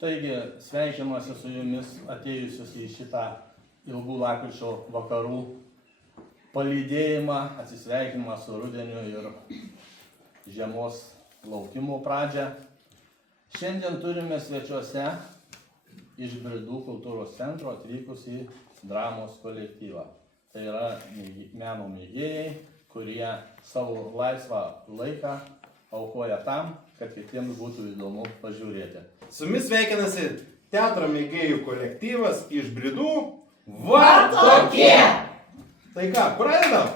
Taigi sveikinuosi su jumis atėjusius į šitą ilgų lapkričio vakarų palydėjimą, atsisveikinimą su rudeniu ir žiemos laukimo pradžią. Šiandien turime svečiuose iš Bridų kultūros centro atvykusį dramos kolektyvą. Tai yra meno mėgėjai, kurie savo laisvą laiką aukoja tam, kad kitiems būtų įdomu pažiūrėti. Su jumis sveikinasi teatro mėgėjų kolektyvas iš Bridų. Va tokie! Tai ką, pradedam?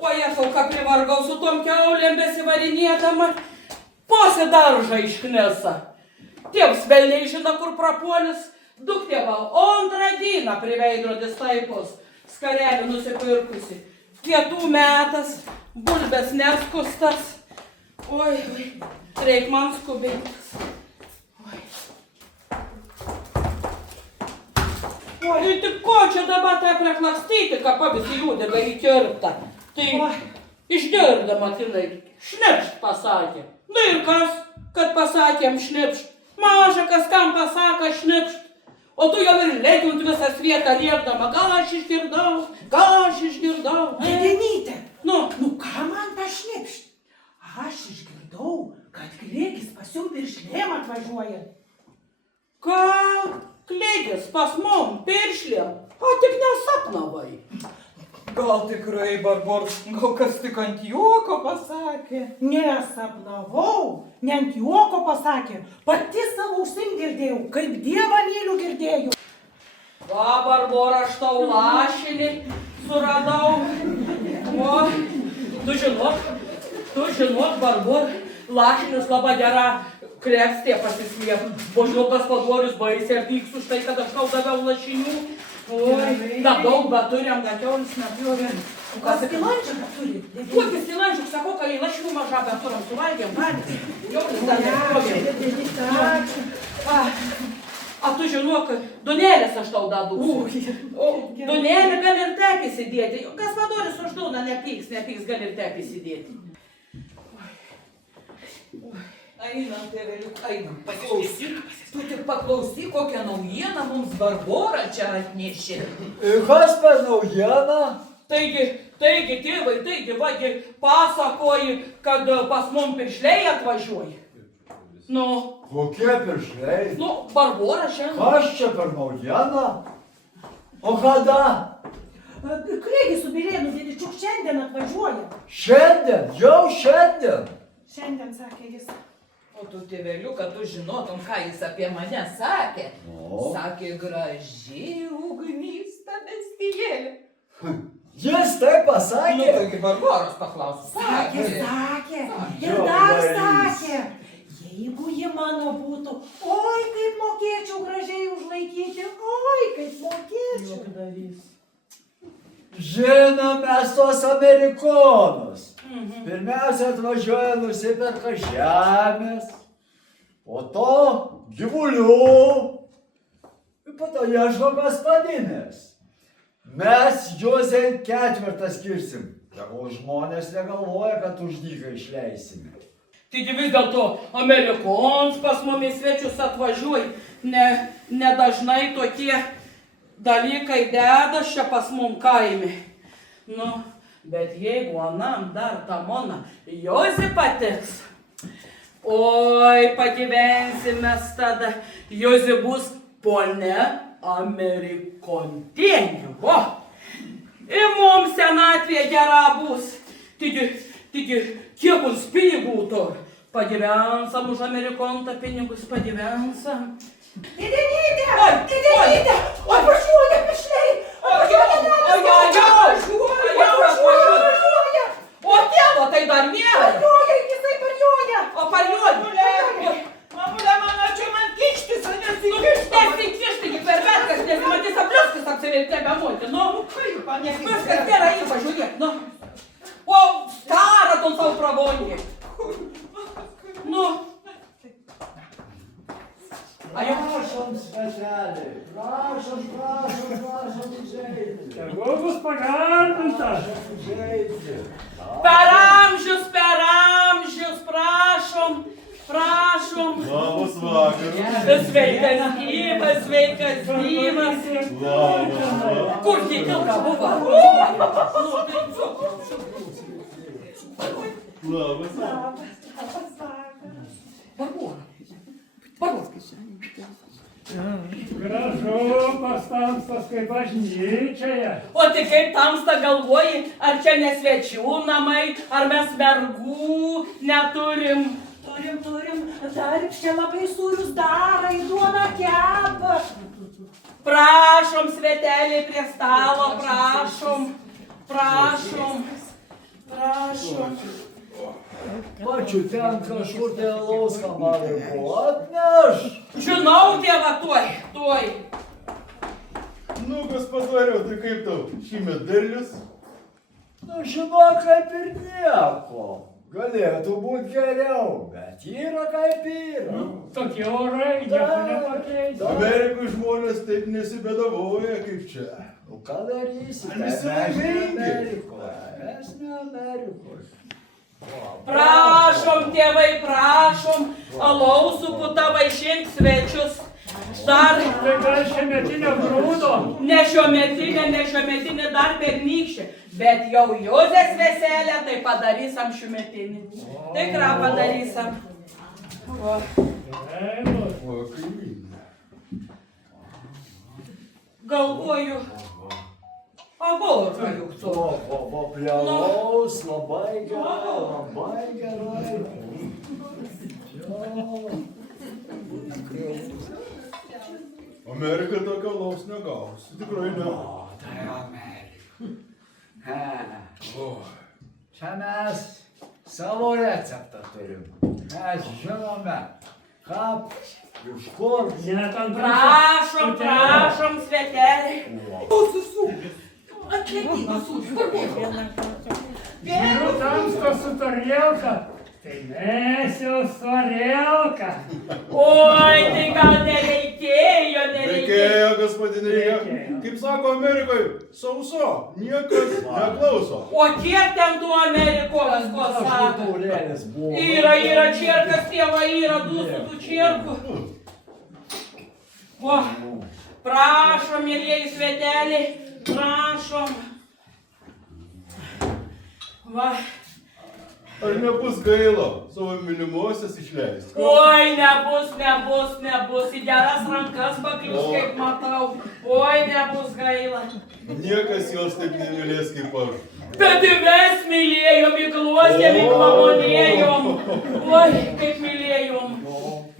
Oi, aš ką privargau su tom kiaulėm besivarinėdama, posė daržą išknesa. Tėvs velniai žino, kur prapuolis, duktė val antrą dieną prie veidrodės taipos, skarelį nusipirkusi. Pietų metas, bulbės neskustas. Oi, reik man skubintis. Oi, tik ko čia dabar tai preklakstyti, ką pavisi jūdėga į kirptą. Tai išgirdama tinai, šnipšt pasakė. Na ir kas, kad pasakėm šnipšt? Maža, kas kam pasaka šnipšt. O tu jau ir lėkiunt visą svietą liepdama. Gal aš išgirdau. Denyte, Nu, ką man pašnipšt? Aš išgirdau, kad Klėgis pas jum piršlėm atvažiuoja. ką Klėgis pas mum piršlėm, o tik nesapnavai. Gal tikrai, Barbor, gal kas tik ant juoko pasakė? Nesapnavau, ne ant juoko pasakė. Pati savo ausim girdėjau, kaip Dievą myliu girdėjau. Va, Barbora, aš tau lašinį suradau. O, tu žinok, Barbora, lašinis labai gera krepstė pasislėp. Božiokas padorius baisiai pyks už tai, kad aš tau daviau lašinių. Oi, da daug beturiam, da kiaulis neturim. Kas kilančią turi? Kokis kilančiuk, sako, kai lašinių mažą beturim, suvalgėm, valgėm. Kiaulis dar neturim. A tu žinok, dunėlės aš tau dadu. Dunėlį gali ir tep įsidėti. Kas padoris už dūną, nepyks, gali ir tep įsidėti. Einam, tėveliuk, einam, paklausyk. Tu tik paklausyk, kokią naujieną mums Barbora čia atnešė. Kas per naujieną? Taigi, tėvai, vagi, pasakoji, kad pas mum piršliai atvažiuoja. Nu, Kokie piršliai? Barbora šiandien. Kas čia per naujieną? O kada? Klėgis su Bilėnu Dėdičiuk šiandien atvažiuoja. Šiandien, jau šiandien. Šiandien, sakė jis. O tu, tėveliuk, kad tu žinotum, ką jis apie mane sakė. O? Sakė, graži ugnysta bestijėlė. Jis taip Nu, pasakė? taigi Barboros paklausė. Sakė. Ir Jo, dar darys. sakė. Jeigu ji mano būtų, oi, kaip mokėčiau gražiai užlaikyti, oi, kaip mokėčiau. Žinom mes tos amerikonus. Pirmiausia atvažiuoja nusiperka žemės, po to gyvulių, po to ieško gaspadinės. Mes Jozei ketvirtą skirsim. Tegul žmonės negalvoja, kad už dyką išleisime. Taigi vis dėlto amerikons pas mumis svečius atvažiuoja. Nedažnai tokie dalykai dedas čia pas mum kaime. Nu, bet jeigu anam dar ta mona Jozė patiks, oi, pagyvensime tada. Jozė bus ponia amerikontienė, vo. Ir mums senatvė gera bus. Taigi, kiek mums pinigų to? Pagyvensam už amerikontą pinigus, pagyvensam. Didenyte! Oi, Didenyte! Oi, važiuoja piršliai! O tėvo tai dar nėra. Parjoja, jisai parjoja! O parjuot. Mamulė, mano čia man kištis, o nesikišti. Nesikišti, per bet, kas nesimane apsivilti nebemuoti, nu. Viskas gerai, pažiūrėk, nu. O, starą tu savo pravonį. Nu. Prašom, svetelį. Prašom, užeiti. Tegul bus pagarbintas. Užeiti. Per amžius, prašom. Labas vakaras. Sveikas gyvas. Kur ji ilga buvo? Labas vakaras. Gražu pastamstas kaip bažnyčioje. O tai kaip tamsta galvoji, ar čia ne svečių namai, ar mes mergų neturim? Turim. Darbščia labai sūrius dara, į duoną kepa. Prašom, svetelį prie stalo, prašom. Pačiu ten kažkur tai alaus kamarį buvo. Atneš. Žinau, tėva, tuoj. Nu, gaspadariau, tai kaip tau? Šįmet derlius? Nu, žinok, kaip ir nieko. Galėtų būti geriau, bet yra kaip yra. Tokie orai, nieko nepakeis. Amerikoj žmonės taip nesibėdavoja kaip čia. Nu, ką darysi? Ar visi laimingi? Mes ne Amerikoj. Prašom, tėvai, alaus su puta vaišink svečius. Dar Tai gal šiemetinio grūdo? ne šiometinė, dar pernykščia. Bet jau Jozės veselė, tai padarysam šiųmetinį. Tai ką padarysam? O. O, kaimynė. Galvoju. Pagalvoju. O, prie alaus labai gerai. Amerika tokio alaus negaus. Tikrai ne. O, tai Amerika. Čia mes savo receptą turim. Mes žinome, kaip, iš kur. Net ant Prašom, svetelį. Žiūriu tamstos su tarėlka. Tai mes jau svarėlka. Oi, tai gal nereikėjo. Reikėjo, gaspadinė, reikėjo. Kaip sako Amerikoje, sauso, niekas neklauso. O kiek ten tų Amerikos, ko sako? Taurėlis buvo. Yra čierkas, tėva, yra dūsų tų čierkų. O, prašom, mėlieji svetelį, prašom. Va. Ar nebus gaila savo mylimosios išleisti? Oi, nebus, į geras rankas paklius, kaip matau. Oi, nebus gaila. Niekas jos taip nemylės kaip aš. Bet ir mes mylėjom, įgluosėm, įklamonėjom. Oi, kaip mylėjom.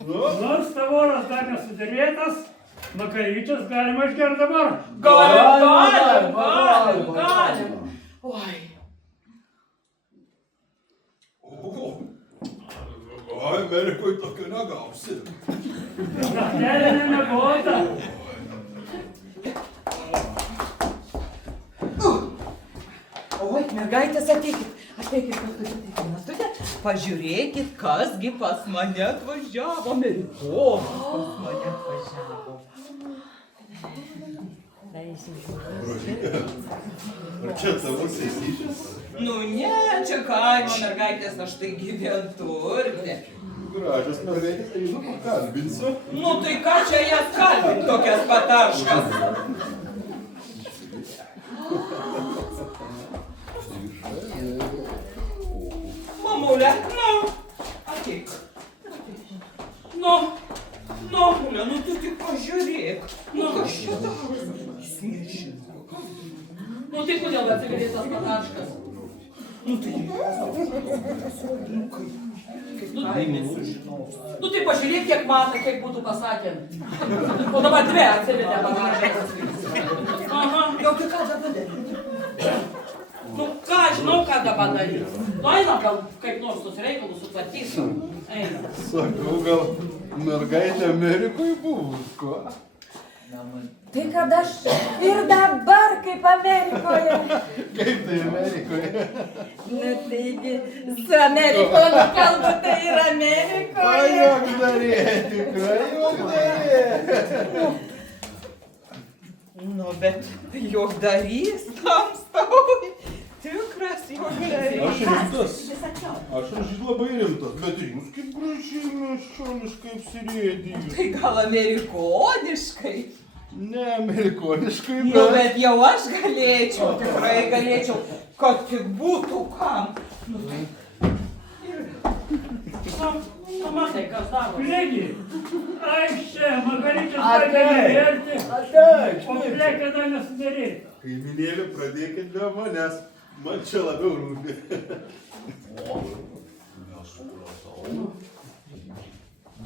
Nors tavoras dar nesudėlėtas, makaryčias galima išgert dabar. Galim. Oi. Amerikoje tokio negausi. Naktelė nemegota. Oi, mergaitės, ateikit, matute, pažiūrėkit, kasgi pas mane atvažiavo, Amerikonas pas mane atvažiavo. Ar čia tavo sesyčias? Nu ne, čia kaimo mergaitės, aš taigi vienturtė. Gražios mergaitės, tai žinau, pakalbinsiu. Nu tai ką čia jas kalbint, tokias patarškas? Mamulė, nu, ateik. Nu, mamulė, nu tu tik pažiūrėk. Nu, kas čia darosi? Jis nežino. Nu tai kodėl atsigalės tas pataškas? Nu tai Nu tai pažiūrėk, kiek matai, kaip būtų pasakėm. O dabar dvi atsivedė pataškas. Aha. jau tai ką dabar daryti? Nu ką, žinau, ką dabar daryti. Nu einam, gal kaip nors tos reikalus sutvarkysim. Einam. Sakau, gal mergaitė Amerikoje buvo, ko? Tai kad aš ir dabar kaip Amerikoje. Kaip tai Amerikoje? Na taigi, su amerikonų kalba tai ir Amerikoje. Juokdarė, tikrai juokdarė. Nu, bet juokdarys tamstauji. Tikras juokdarys. Aš rimtas. Aš labai rimtas, bet jūs kaip gražiai miesčioniškai apsirėdėjus. Tai gal amerikoniškai? Ne amerikoniškai, Nu, bet jau aš galėčiau, tikrai galėčiau, kad tik būtų kam. Nu, tai. Nu, matai, kas daro. Priegi, aikščia, Margaričius Ateik. pradėjo verti, Ateik, o plekė dar nesudarėta. Kaiminėlį, pradėkit be manęs. Man čia labiau rūpi.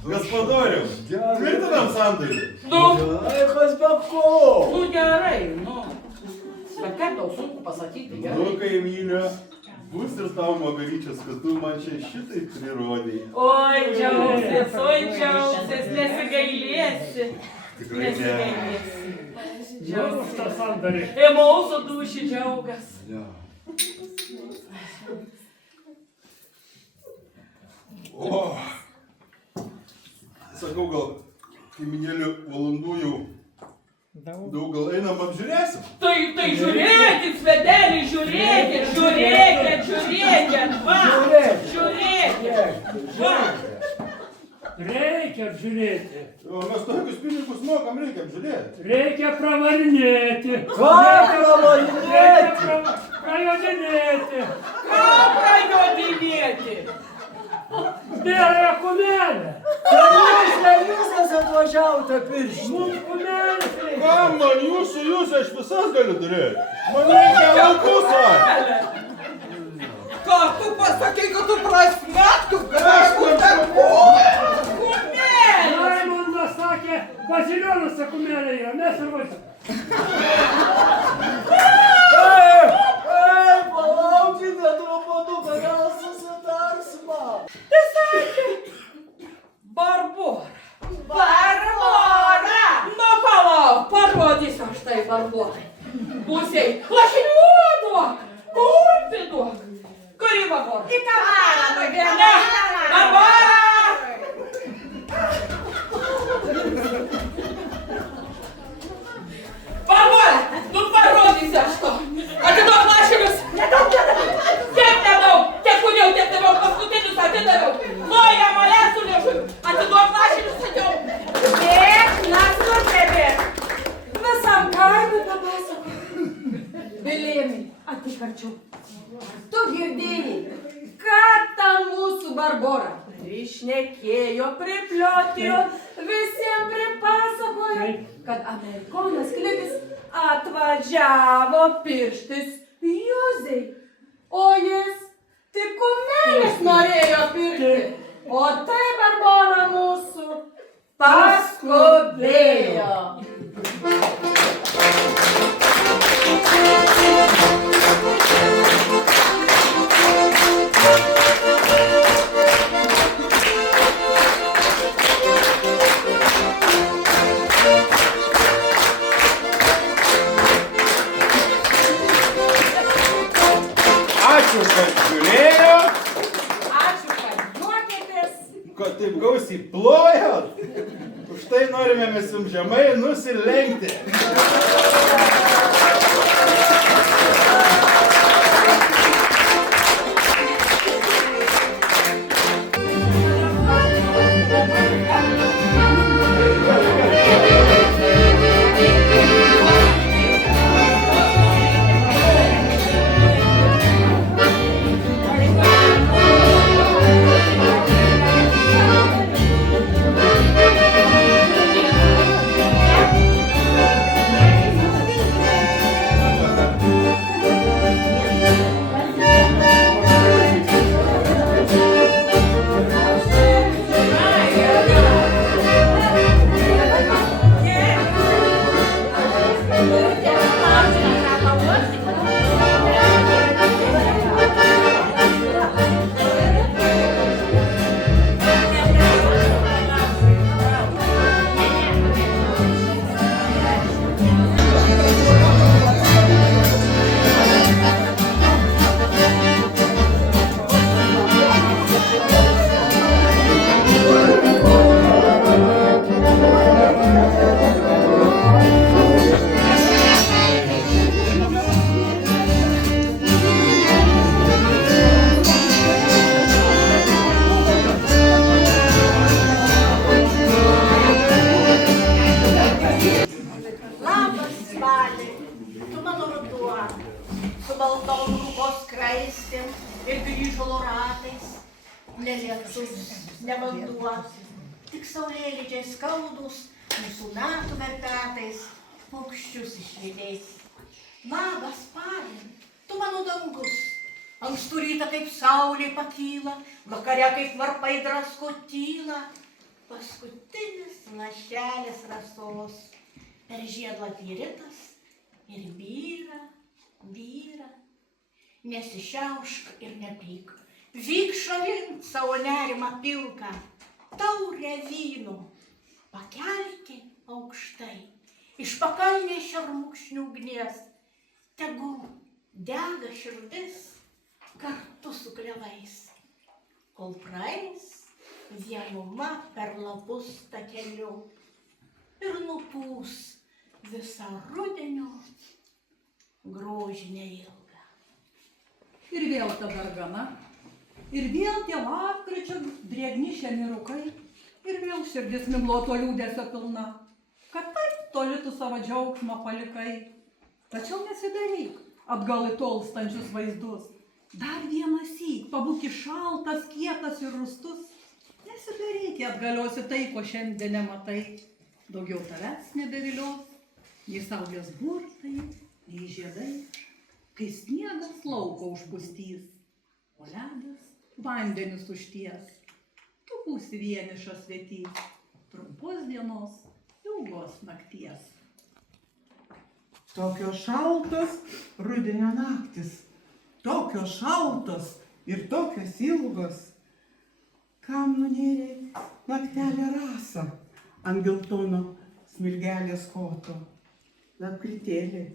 Gaspadoriau, tvirtinam sandorį. Nu, Ai, kas be ko? nu gerai, nu. Bet kaip tau sunku pasakyti, gerai? Nu, kaimynė, bus ir tau Margaričius, kad tu man čia šitai prirodėjai. Oi, džiaugsies, nesigailėsi. Tikrai ne. Nesigailėsi. Nu, už tą sandorį. Ir mūsų duši džiaugas. O, sakau, gal kaiminėlių valandų jau daug, gal einam apžiūrėsim? Tai žiūrėkit, svedeliai, žiūrėkit, va, žiūrėkit, va. Reikia apžiūrėti. O mes tokius pinigus mokam, reikia apžiūrėti. Reikia pravarinėti. Ką pravarinėti? Prajodinėti. Ką prajodinėti? Bėra kumelė. Jūs ne visas atvažiavote piršti. Mums kumelė. Kam man jūs, aš visas galiu turėti. Man reikia vaikų sąjungą. Ką tu pasakai, kad tu prasmektų gražų darbuotoją? Kumelė! Raimondas sakė, Bazilionas kumelė yra, mes ir važiuojame. Ei, palaukite, truputuką, gal susitarsime. Tai sakė, Barbora. Barbora! Nu, palauk, parodysiu aš tai Barborai. Pusiai, lašinių duok, kumpi duok. Kuri Barbora? Į kamarą nugebė. Ne, Barbora! Barbora, nu parodysiu aš to. Atiduok lašinius. Nedaug. Kiek nedaug? Tiek kūniau, tiek nedaug. Paskutinius atidaviau. Loja mane su liežuviu. Atiduok lašinius, sakiau. Bėk, nesugebėk. Visam kaimui papasakok. Bilėmi, ateik arčiau. Tu girdėjai, kad ta mūsų Barbora prišnekėjo, pripliotėjo, visiems pripasakojo, kad amerikonas Klibis atvažiavo pirštis Juzei, o jis tik kumelės norėjo pirkti, o tai Barbora mūsų paskubėjo. Ačiū, kad žiūrėjot, Ačiū, kad juokėtės. kad taip gausiai plojot. Už tai norime mes jums žemai nusilenkti. su baltom rūkos skraistėm ir grįžulo ratais. Ne lietus, ne vanduo, tik saulėlydžiai skaudus, mūsų metų verpetais, paukščius išlydės. Labas, Palin, tu mano dangus, ankstų rytą kaip saulė pakyla, vakare kaip varpai drasko tyla. Paskutinis lašelis rasos, per žiedlapį ritas ir byra, byra. Nesišiaušk ir nepyk, vyk šalin savo nerimą pilką, taurę vyno, pakelti aukštai, iš pakalnės šermukšnių ugnies, tegul dega širdis kartu su klevais, kol praeis vienuma per lapus takeliu ir nupūs visą rudenio grožinę ilgą. Ir vėl ta dargana, ir vėl tie lapkričio drėgni šemirukai, ir vėl širdis migloto liūdesio pilna, kad taip toli tu savo džiaugsmą palikai. Tačiau nesidaryk atgal į tolstančius vaizdus. Dar vienąsyk pabūki šaltas, kietas ir rūstus. Nesidaryk atgalios į tai, ko šiandien nematai. Daugiau tavęs nebevilios, nei saulės burtai, nei žiedai. Kai sniegas lauko užpustys, o ledas vandenius užties, tu būsi vienišas svetys, trumpos dienos, ilgos nakties. Tokios šaltos rudenio naktis, tokios šaltos ir tokios ilgos. Kam nunėrė naktelė rasa ant geltono smilgelės koto? Lapkritėlė,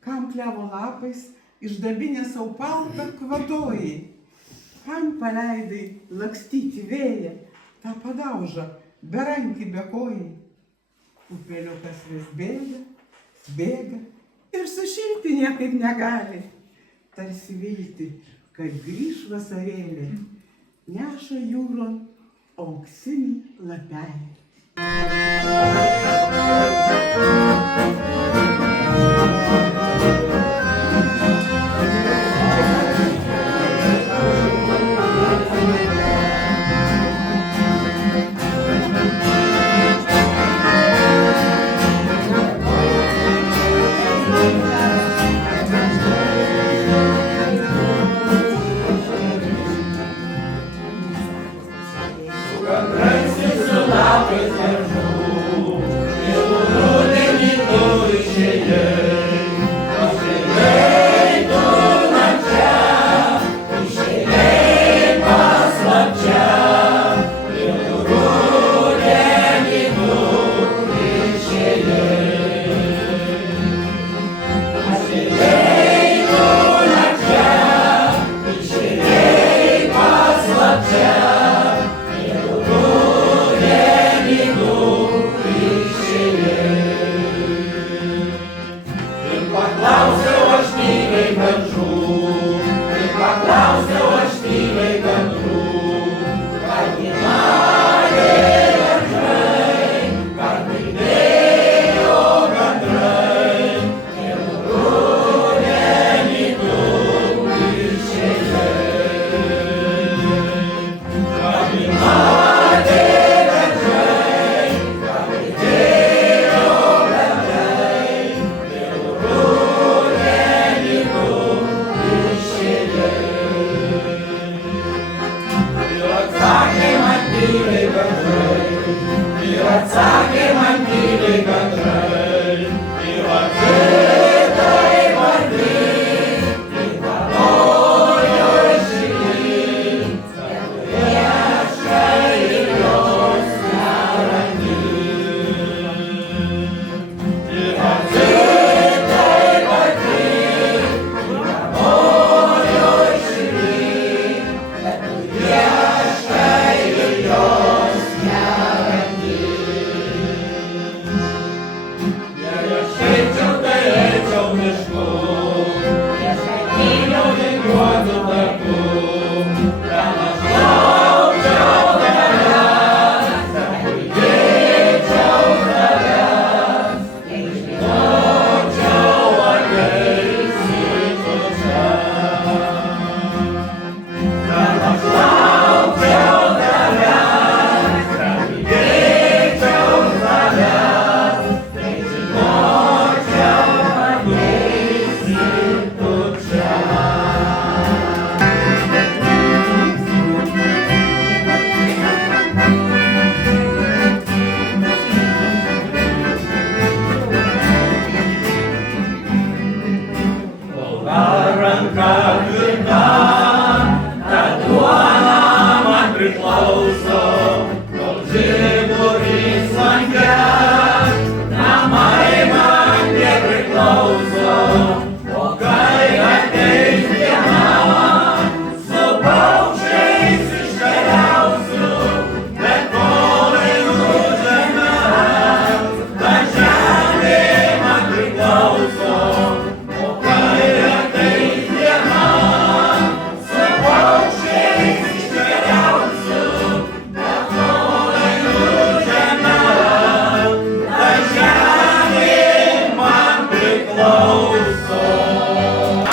kam klevo lapais išdabinę sau paltą kvatojai? Kam paleidai lakstyti vėją, tą padaužą, berankį bekojai? Upeliukas vis bėga, bėga ir sušilti niekaip negali. Tarsi vilti, kad grįš vasarėlė, neša jūron auksinį lapelį. Su lapais mažų, ir rudenį turi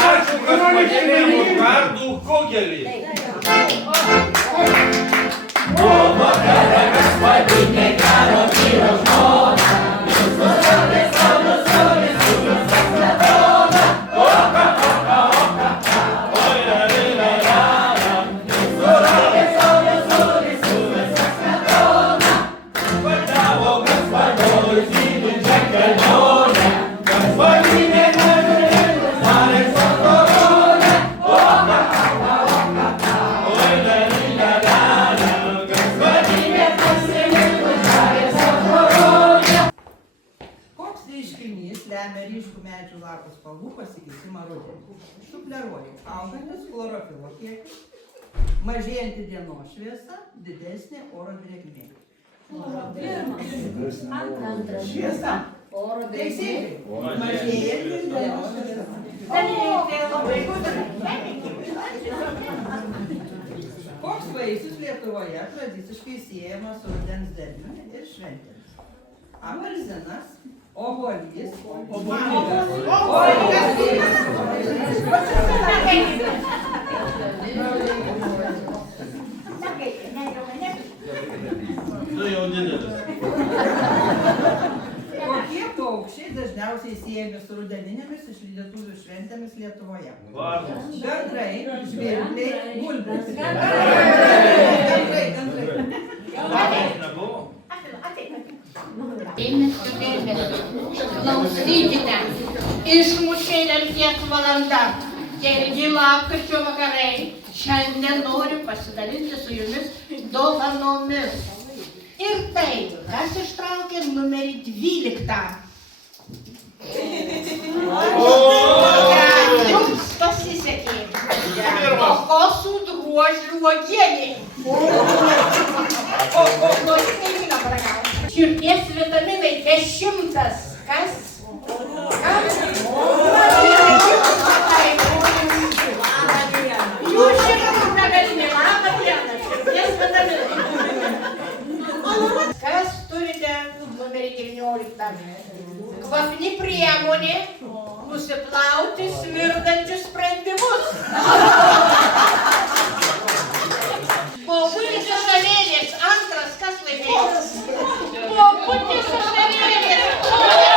Ačiū, kad pakėlėm gardų kugelį. Koks reiškinys lemia ryškų medžių lapų spalvų pasikeitimą rudenį? Sufleruoju. Augantis chlorofilo kiekis, mažėjanti dienos šviesa, didesnė oro drėgmė. Šviesa. Teisingai. Mažėjanti dienos šviesa. Koks vaisius Lietuvoje tradiciškai siejamas su rudens derliumi ir šventėmis? Apelsinas, obuolys, Tu jau didelis. Kokie paukščiai dažniausiai siejami su rudeninėmis išlydėtuvių šventėmis Lietuvoje? Varnas. Gandrai, žvirbliai, gulbės. Gandrai. Nebuvo? Klausykite, išmušė lemties valanda, ilgi lapkričio vakarai. Šiandien noriu pasidalinti su jumis dovanomis. Ir tai, kas ištraukė numerį 12. Jums pasisekė. Kokosų drožlių uogienė. O nori kaimyną paragauti. Širdies vitaminai 10. Kas? Jūs žinote begalinį labą dieną. Širdies vitaminai. Kas turite numerį 19? Kvapni priemonė nusiplauti smirdančius sprendimus. Bobutis ašarėlės, antras, kas laimėjo? Bobutis ašarėlės.